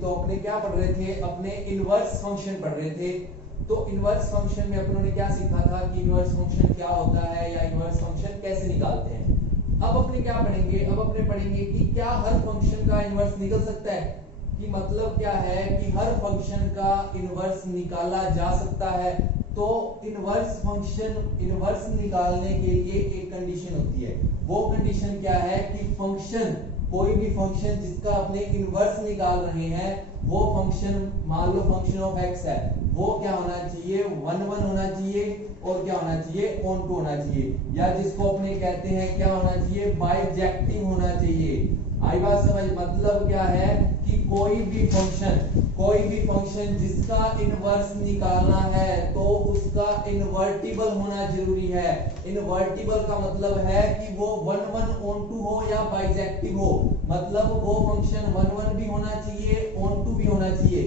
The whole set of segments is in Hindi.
तो अपने क्या पढ़ रहे थे, अपने इनवर्स फंक्शन पढ़ रहे थे। तो इनवर्स फंक्शन में अपनों ने क्या सीखा था कि इनवर्स फंक्शन क्या होता है या इनवर्स फंक्शन कैसे निकालते हैं। अब अपने क्या पढ़ेंगे, अब अपने पढ़ेंगे कि क्या हर फंक्शन का इनवर्स निकल सकता है, कि मतलब क्या है कि हर फंक्शन का इनवर्स निकाला जा सकता है। तो इनवर्स फंक्शन इनवर्स निकालने के लिए एक कंडीशन होती है, वो कंडीशन क्या है कि फंक्शन, कोई भी फंक्शन जिसका अपने इनवर्स निकाल रहे हैं, वो फंक्शन मान लो फंक्शन ऑफ एक्स है, वो क्या होना चाहिए, 1 1 होना चाहिए और क्या होना चाहिए, ऑन टू होना चाहिए, या जिसको अपने कहते हैं क्या होना चाहिए, बाइजेक्टिव होना चाहिए। आई बात समझ, मतलब क्या है कि कोई भी फंक्शन जिसका इनवर्स निकालना है तो उसका इनवर्टिबल होना जरूरी है। इनवर्टिबल का मतलब है कि वो 1 1 ऑन टू हो या बाइजेक्टिव हो, मतलब वो फंक्शन 1 1 भी होना चाहिए, ऑन टू भी होना चाहिए।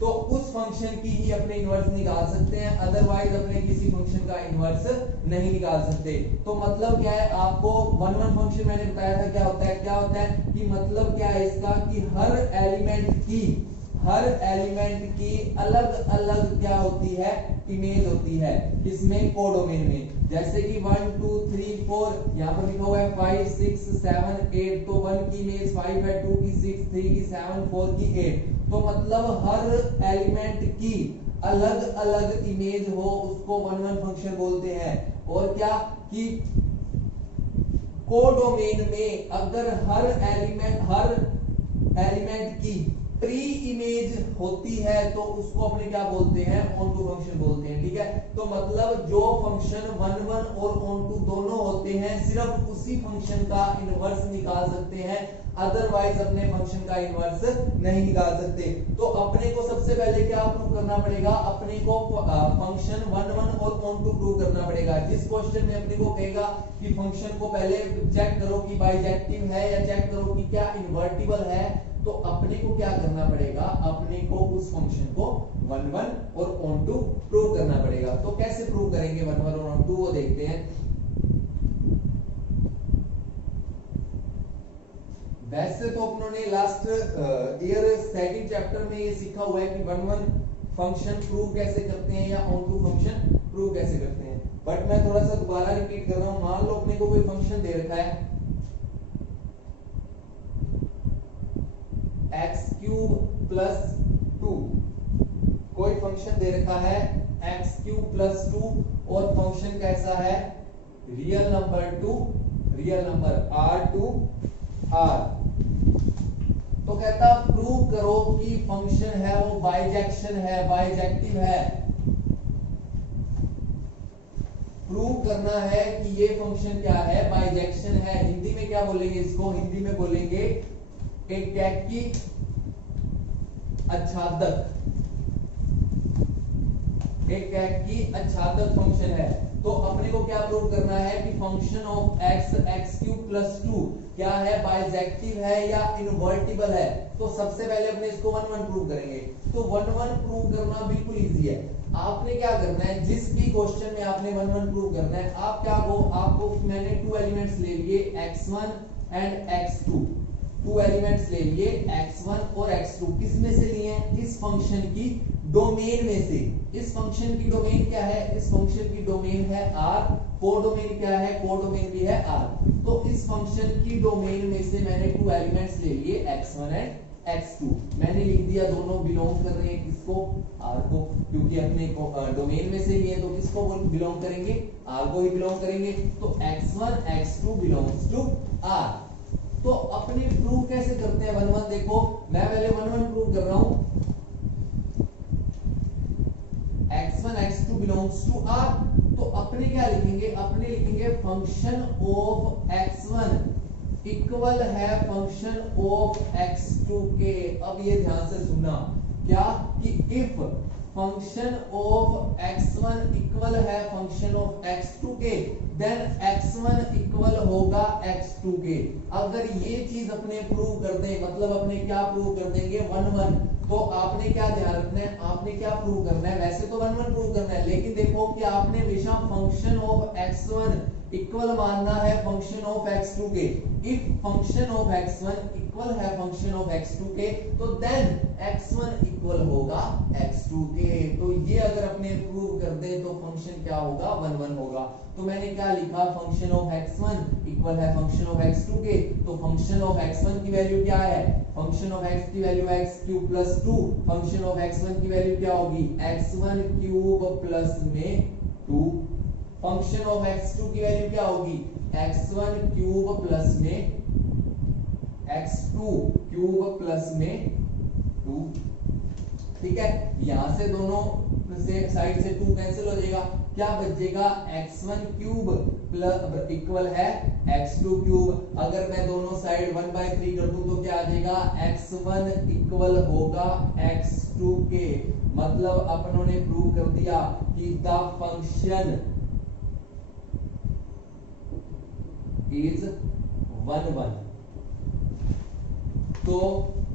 तो उस फंक्शन की ही अपने इनवर्स निकाल सकते हैं, अदरवाइज अपने किसी फंक्शन का इनवर्स नहीं निकाल सकते। तो मतलब क्या है, आपको 1 1 फंक्शन मैंने बताया था क्या होता है कि मतलब क्या है इसका कि हर एलिमेंट की अलग अलग क्या होती है, इमेज होती है, इसमें कोडोमेन में। जैसे कि 1 2 3 4 यहाँ पर लिखा हुआ है 5 6 7 8, तो 1 की इमेज 5 है, 2 की 6, 3 की 7, 4 की 8। तो मतलब हर एलिमेंट की अलग अलग इमेज हो उसको 1 1 फंक्शन बोलते हैं। और क्या कि कोडोमेन में अगर हर एलिमेंट की प्री इमेज होती है तो उसको अपने क्या बोलते हैं, ऑन टू फंक्शन बोलते हैं। ठीक है, तो मतलब जो फंक्शन 1 1 और ऑन टू दोनों होते हैं, सिर्फ उसी फंक्शन का इनवर्स निकाल सकते हैं, अदरवाइज अपने फंक्शन का इनवर्स नहीं निकाल सकते। तो अपने को सबसे पहले क्या प्रूव करना पड़ेगा, अपने को फंक्शन 1 1 और ऑन टू प्रूव करना पड़ेगा। जिस क्वेश्चन में अपने को कहेगा कि फंक्शन को पहले चेक करो कि बाइजेक्टिव है या चेक करो कि क्या इनवर्टिबल है, तो अपने को क्या करना पड़ेगा, अपने को उस फंक्शन को 1 1 और ऑन टू प्रूव करना पड़ेगा। तो कैसे प्रूव करेंगे 1 1 और ऑन टू, वो देखते हैं। वैसे तो अपनों ने लास्ट ईयर सेकंड चैप्टर में ये सीखा हुआ है कि 1 1 फंक्शन प्रूव कैसे करते हैं या ऑन टू फंक्शन प्रूव कैसे करते हैं, बट मैं थोड़ा सा दोबारा रिपीट कर रहा हूं। मान लो अपने को कोई फंक्शन दे रखा है x क्यूब प्लस 2, कोई फंक्शन दे रखा है x क्यूब प्लस 2 और फंक्शन कैसा है, रियल नंबर r2 r। तो कहता प्रूव करो कि फंक्शन है वो बाइजेक्टिव है। प्रूव करना है कि ये फंक्शन क्या है, बाइजेक्शन है। हिंदी में क्या बोलेंगे इसको, हिंदी में बोलेंगे एकाकी आच्छादक फंक्शन है। तो अपने को क्या प्रूव करना है कि function of x cube plus 2 क्या है, बाइजेक्टिव है या इनवर्टिबल है। तो सबसे पहले अपने इसको 1 1 प्रूव करेंगे। तो 1 1 प्रूव करना बिल्कुल इजी है। आपने क्या करना है, जिस भी क्वेश्चन में आपने 1 1 प्रूव करना है, आप क्या को आपको मैंने 2 एलिमेंट्स ले लिए x1 एंड x2, 2 एलिमेंट्स ले लिए x1 और x2। किसमें से लिए हैं, इस फंक्शन की डोमेन में से। इस फंक्शन की डोमेन क्या है, इस फंक्शन की डोमेन है r, कोडोमेन क्या है, कोडोमेन भी है r। तो इस फंक्शन की डोमेन में से मैंने 2 एलिमेंट्स ले लिए x1 एंड x2। मैंने लिख दिया दोनों बिलोंग कर रहे हैं किसको, r को, क्योंकि अपने डोमेन में से ही है तो किसको बिलोंग करेंगे, r को ही बिलोंग करेंगे। तो x1 x2 belongs to r। तो अपने प्रूव कैसे करते हैं 1 1, देखो मैं पहले 1 1 प्रूव कर रहा हूं, x1 x2 belongs to r। तो अपने क्या लिखेंगे, अपने लिखेंगे फंक्शन ऑफ x1 इक्वल है फंक्शन ऑफ x2 के। अब ये ध्यान से सुनना, क्या कि if function of x1 equal है फंक्शन ऑफ x2 के, देन x1 इक्वल होगा x2 के। अगर ये चीज अपने प्रूव कर दें, मतलब अपने क्या प्रूव कर देंगे 1 1, तो आपने क्या ध्यान रखना है, आपने क्या प्रूव करना है, वैसे तो 1 1 प्रूव करना है, लेकिन देखो कि आपने हमेशा फंक्शन ऑफ x1 इक्वल मानना है फंक्शन ऑफ x2 के। If function of x1 equal है फंक्शन ऑफ x2 के तो देन x1 इक्वल होगा x2 के। तो ये अगर अपने प्रूव कर दे तो फंक्शन क्या होगा 1 1 होगा। तो मैंने क्या लिखा फंक्शन ऑफ x1 इक्वल है फंक्शन ऑफ x2 के। तो फंक्शन ऑफ x1 की वैल्यू क्या है, फंक्शन ऑफ x की value x³ + 2। Function of x1 की वैल्यू क्या होगी x1³ में 2। फंक्शन ऑफ x2 की वैल्यू क्या होगी x1³ में x2³ में 2। ठीक है, यहां से दोनों से साइड से 2 कैंसिल हो जाएगा, क्या बचेगा x1³ इक्वल है x2³। अगर मैं दोनों साइड 1/3 कर दूं तो क्या आ जाएगा x1 इक्वल होगा x2 के। मतलब अपनों ने प्रूव कर दिया कि द फंक्शन इज 1 1। तो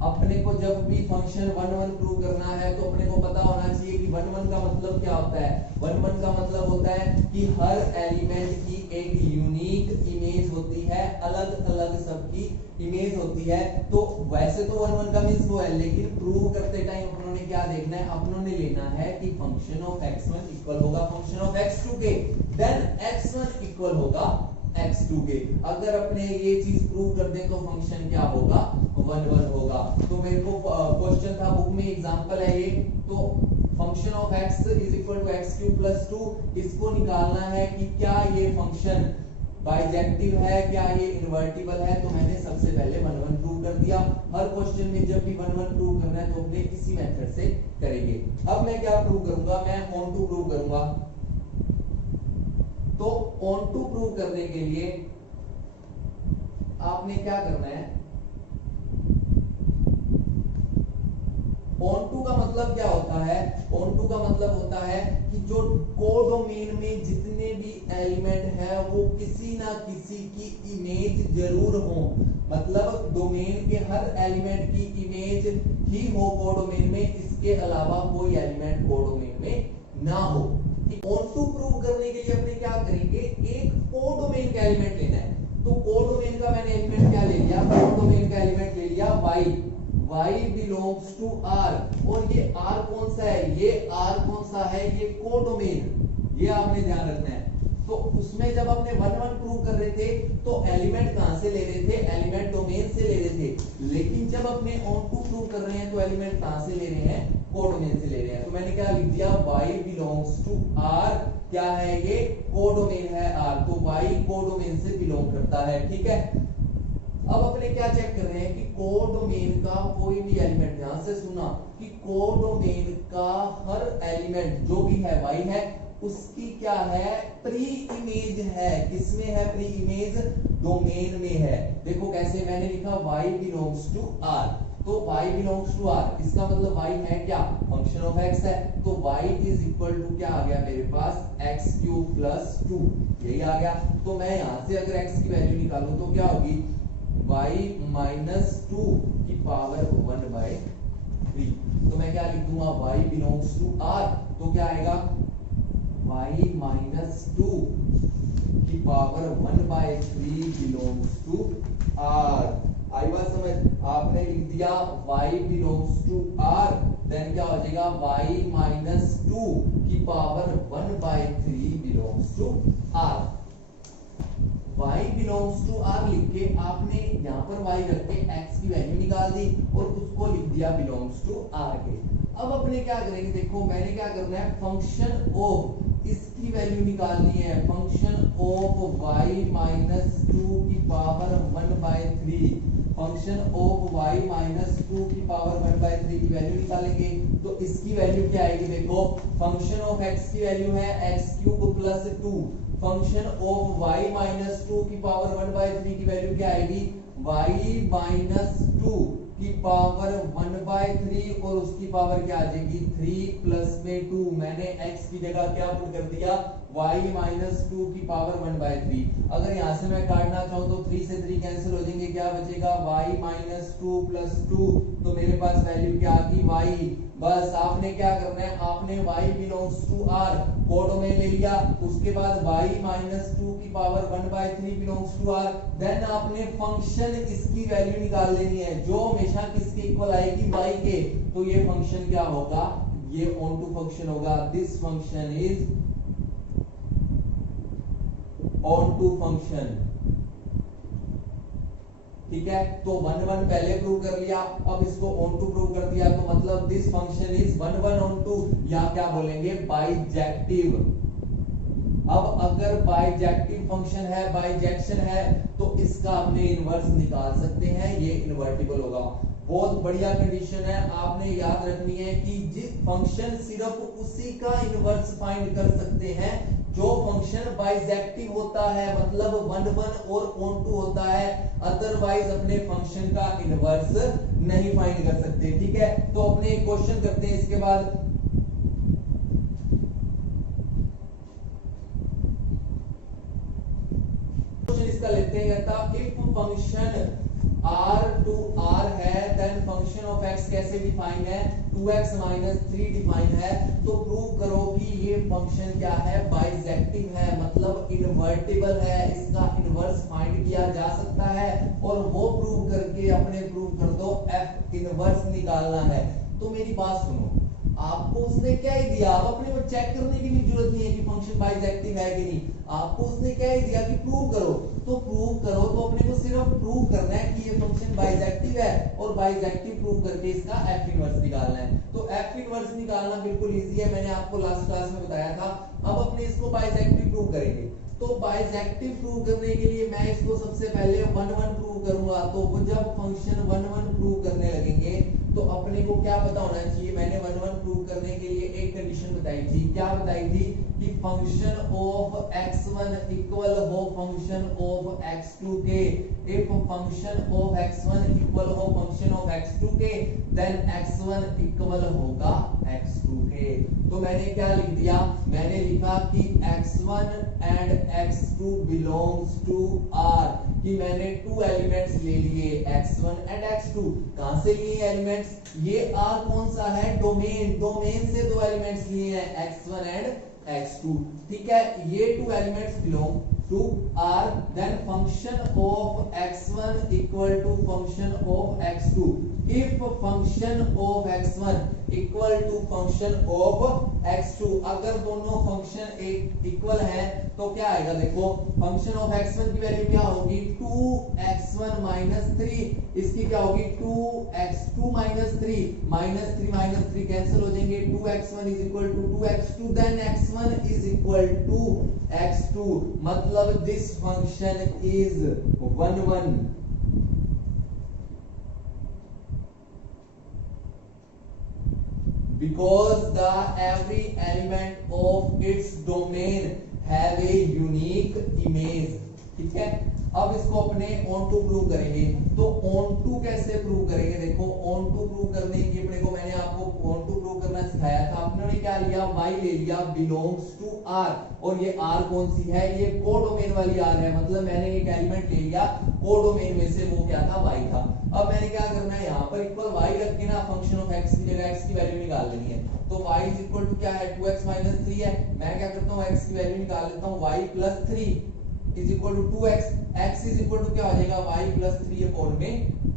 अपने को जब भी फंक्शन 1 1 प्रूव करना है तो अपने को पता होना चाहिए कि 1 1 का मतलब क्या होता है। 1 1 का मतलब होता है कि हर एलिमेंट की एक यूनिक इमेज होती है, अलग अलग सबकी इमेज होती है। तो वैसे तो 1 1 का मींस वो है, लेकिन प्रूव करते टाइम अपनों ने क्या देखना है, अपनों ने लेना है कि फंक्शन ऑफ x1 इक्वल होगा फंक्शन ऑफ x2 के, देन x1 इक्वल होगा x2 के। अगर अपने ये चीज प्रूव कर दें तो फंक्शन क्या होगा 1 1 होगा। तो मेरे को क्वेश्चन था बुक में, एग्जांपल है ये। तो function of x is equal to x³ + 2, इसको निकालना है कि क्या ये फंक्शन बाइजेक्टिव है, क्या ये इन्वर्टिबल है। तो मैंने सबसे पहले 1 1 प्रूव कर दिया। हर क्वेश्चन में जब भी 1 1 प्रूव करना है तो अपने इसी मेथड से करेंगे। अब मैं क्या प्रूव करूंगा, मैं ऑन टू प्रूव करूंगा। तो ऑन टू प्रूव करने के लिए आपने क्या करना है, ऑन टू का मतलब क्या होता है, ऑन टू का मतलब होता है कि जो कोडोमेन में जितने भी एलिमेंट है वो किसी ना किसी की इमेज जरूर हो। मतलब डोमेन के हर एलिमेंट की इमेज ही हो कोडोमेन में, इसके अलावा कोई एलिमेंट कोडोमेन में ना हो। ऑन टू प्रूव करने के लिए अपने क्या करेंगे, एक कोडोमेन का एलिमेंट लेना है। तो कोडोमेन का मैंने एलिमेंट क्या ले लिया, कोडोमेन का एलिमेंट ले लिया y बिलोंग्स टू r। और ये r कौन सा है, ये r कौन सा है, ये कोडोमेन, ये आपने ध्यान रखना है। तो उसमें जब अपने 1 1 प्रूव कर रहे थे तो एलिमेंट कहां से ले रहे थे, एलिमेंट डोमेन से ले रहे थे। लेकिन जब अपने ऑन टू प्रूव कर रहे हैं तो एलिमेंट कहां से ले रहे हैं, कोडोमेन से ले रहे हैं। तो मैंने क्या लिख दिया y बिलोंग्स टू r, क्या है ये कोडोमेन है r, तो y कोडोमेन से बिलोंग करता है। ठीक है, अब अपने क्या चेक कर रहे हैं कि कोडोमेन का कोई भी एलिमेंट, ध्यान से सुना कि कोडोमेन का हर एलिमेंट जो भी है y है उसकी क्या है, प्री इमेज है। किसमें है प्री इमेज, डोमेन में है। देखो कैसे, मैंने लिखा y बिलोंग्स टू r। तो y बिलोंग्स टू r, इसका मतलब y है क्या, फंक्शन ऑफ x है। तो y इज इक्वल टू क्या आ गया मेरे पास x³ + 2, यही आ गया। तो मैं यहां से अगर x की वैल्यू निकालूं तो क्या होगी y - 2 की पावर 1/3। तो मैं क्या लिख दूंगा, y बिलोंग्स टू r, तो क्या आएगा y - 2 की पावर 1/3 बिलोंग्स टू r। आई बात समझ, आपने लिख दिया y belongs to r, then क्या हो जाएगा y - 2 की power 1/3 belongs to r। y belongs to r लिख के आपने यहाँ पर y रख के x की वैल्यू निकाल दी और उसको लिख दिया बिलोंग्स टू r के। अब अपने क्या करेंगे, देखो मैंने क्या करना है, फंक्शन ऑफ इसकी वैल्यू निकालनी है, फंक्शन ऑफ y - 2 की पावर 1/3। फंक्शन ऑफ y - 2 की पावर 1/3 की वैल्यू निकालेंगे तो इसकी वैल्यू क्या आएगी, देखो फंक्शन ऑफ x की वैल्यू है x³ + 2। फंक्शन ऑफ y - 2 की पावर 1/3 की वैल्यू क्या आएगी, y - 2 की पावर 1/3 और उसकी पावर क्या आ जाएगी 3 + 2। मैंने x की जगह क्या पुट कर दिया, y - 2 की पावर 1/3। अगर यहां से मैं काटना चाहूं तो 3 से 3 कैंसिल हो जाएंगे, क्या बचेगा y माइनस 2 प्लस 2, तो मेरे पास वैल्यू क्या आ गई y। बस आपने क्या करना है, आपने y belongs to r codomain ले लिया, उसके बाद y माइनस 2 की power 1/3 belongs to r, then आपने फंक्शन इसकी वैल्यू निकाल लेनी है जो हमेशा किसके इक्वल आएगी, y के। तो ये फंक्शन क्या होगा, ये ऑन टू फंक्शन होगा। This function is onto function, ठीक है। तो 1 1 पहले प्रूव कर लिया, अब इसको ऑन टू प्रूव कर दिया, तो मतलब this function is 1 1 onto, या क्या बोलेंगे, बाइजेक्टिव। अब अगर बाइजेक्टिव फंक्शन है, बाइजेक्शन है, तो इसका अपने इनवर्स निकाल सकते हैं, ये इन्वर्टिबल होगा। बहुत बढ़िया कंडीशन है, आपने याद रखनी है कि जिस फंक्शन सिर्फ उसी का इनवर्स फाइंड कर सकते हैं जो फंक्शन बाइजेक्टिव होता है, मतलब 1 1 और ऑन टू होता है, अदरवाइज अपने फंक्शन का इनवर्स नहीं फाइंड कर सकते, ठीक है। तो अपने एक क्वेश्चन करते हैं इसके बाद। क्वेश्चन इसका लेते हैं, कहता if function r to r है, देन फंक्शन ऑफ x कैसे डिफाइन है, 2x माइनस 3 डिफाइन है, तो प्रूव करो कि ये फंक्शन क्या है, बाइजेक्टिव है, मतलब इन्वर्टिबल है, इसका इनवर्स फाइंड किया जा सकता है, और वो प्रूव करके अपने प्रूव कर दो f इनवर्स निकालना है। तो मेरी बात सुनो, आपको उसने क्या ही दिया, आप अपने को चेक करने की भी जरूरत नहीं है कि फंक्शन बाइजेक्टिव है कि नहीं, आपको उसने क्या ही दिया कि प्रूव करो, तो प्रूव करो, तो अपने को सिर्फ प्रूव करना है कि ये फंक्शन बाइजेक्टिव है, और बाइजेक्टिव प्रूव करके इसका f इनवर्स निकालना है। तो f इनवर्स निकालना बिल्कुल इजी है, मैंने आपको लास्ट क्लास में बताया था। अब अपने इसको बाइजेक्टिव प्रूव करेंगे, तो बाइजेक्टिव प्रूव करने के लिए मैं इसको सबसे पहले 1 1 प्रूव करूंगा। तो वो जब फंक्शन 1 1 प्रूव करने लगेंगे तो अपने को क्या पता होना चाहिए, मैंने 1 1 प्रूव करने के लिए एक कंडीशन बताई थी, क्या बताई थी कि फंक्शन ऑफ x1 इक्वल हो फंक्शन ऑफ x2 के। If function of x1 equal हो फंक्शन ऑफ x2 के, देन x1 इक्वल होगा x2 के। तो मैंने क्या लिख दिया, मैंने लिखा कि x1 and x2 belongs to r, कि मैंने 2 एलिमेंट्स ले लिए x1 एंड x2। कहां से लिए एलिमेंट्स, ये r कौन सा है, डोमेन, डोमेन से 2 एलिमेंट्स लिए हैं x1 एंड x2, ठीक है। ये 2 elements belong to r, then function of x1 equal to function of x2। If function of x1 equal to function of x2, अगर दोनों फंक्शन एक इक्वल हैं तो क्या आएगा, देखो फंक्शन ऑफ x1 की वैल्यू क्या होगी, 2x1 माइनस 3, इसकी क्या होगी 2x2 माइनस 3, माइनस 3 कैंसिल हो जाएंगे, 2x1 is equal to 2x2, then x1 is equal to x2, मतलब this function is 1 1। Because the every element of its domain have a unique image, ठीक है। अब इसको अपने ऑन टू प्रूव करेंगे, तो ऑन टू कैसे प्रूव करेंगे, देखो ऑन टू प्रूव करने की अपने को, मैंने आपको ऑन टू प्रूव करना सिखाया था, आपने क्या लिया, y ले लिया बिलोंग्स टू r, और ये r कौन सी है, ये कोडोमेन वाली r है, मतलब मैंने एक एलिमेंट ले लिया कोडोमेन में से, वो क्या था, y था। अब मैंने क्या करना है, यहाँ पर इक्वल y रख के ना फंक्शन ऑफ x की जगह x की वैल्यू निकाल लेनी है। तो y इज इक्वल टू क्या है, 2x माइनस 3 है, मैं क्या करता हूँ x की वैल्यू निकाल लेता हूँ, y plus 3 is equal to 2x, x is equal to क्या हो जाएगा, y प्लस 3 अपॉन में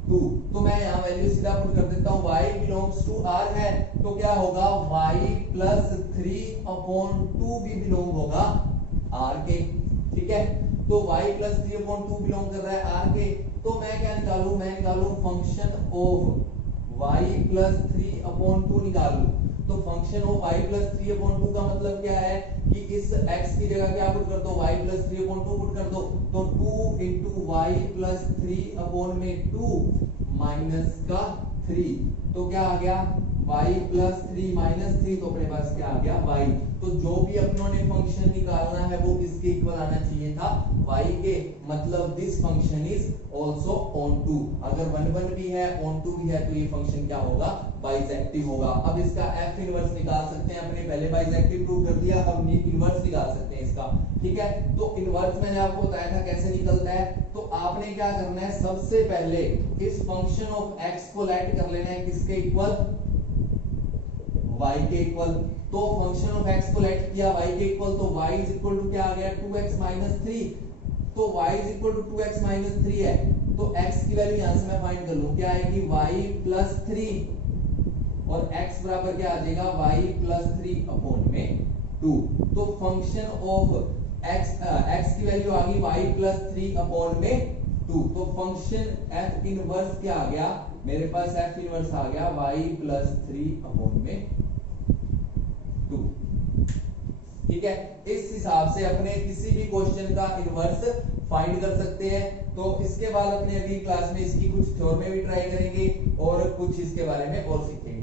2। तो मैं यहाँ वैल्यू सीधा पुट कर देता हूँ, y बिलोंग्स टू r है, तो क्या होगा y प्लस 3 अपॉन 2 भी बिलोंग होगा r के, ठीक है। तो y प्लस 3 अपॉन 2 बिलोंग कर रहा है r के, तो मैं क्या निकालूं, मैं निकालूं function of y plus 3 upon 2 निकालूं। तो function of y plus 3 upon 2 का मतलब क्या है कि इस x की जगह क्या पुट कर दो, y प्लस 3 अपॉन 2 पुट कर दो, तो 2 इंटू y प्लस 3 अपॉन में 2 माइनस का 3, तो क्या आ गया y प्लस 3 माइनस 3, तो अपने पास क्या आ गया y। तो जो भी अपनों ने फंक्शन निकालना है वो किसके इक्वल आना चाहिए, चाहिए था y के, मतलब this function is also onto. अगर 1 भी है, ऑन टू भी है, तो ये फंक्शन क्या होगा, बाइजेक्टिव होगा। अब इसका f इनवर्स निकाल सकते हैं, अपने पहले बाइजेक्टिव प्रूव कर दिया, अब इनवर्स निकाल सकते हैं इसका, ठीक है। तो इनवर्स मैंने आपको बताया था कैसे निकलता है। तो आपने क्या करना है, सबसे पहले इस फंक्शन ऑफ x को लेट कर लेना है किसके इक्वल, y के इक्वल। तो फंक्शन ऑफ x को लेट किया y के इक्वल, तो y इज इक्वल टू क्या आ गया, 2x माइनस 3। तो y is equal to 2x minus 3 है, तो x की वैल्यू यहां से मैं फाइंड कर लूं, क्या आएगी y प्लस 3 और x बराबर क्या आ जाएगा, y प्लस 3 अपॉन में 2। तो फंक्शन ऑफ x की वैल्यू आ गई y प्लस 3 अपॉन में 2। तो फंक्शन f इनवर्स क्या आ गया मेरे पास, f इनवर्स आ गया y प्लस 3 अपॉन में 2, ठीक है। इस हिसाब से अपने किसी भी क्वेश्चन का इनवर्स फाइंड कर सकते हैं। तो इसके बाद अपने अगली क्लास में इसकी कुछ थ्योरम भी ट्राई करेंगे और कुछ इसके बारे में और सीखेंगे।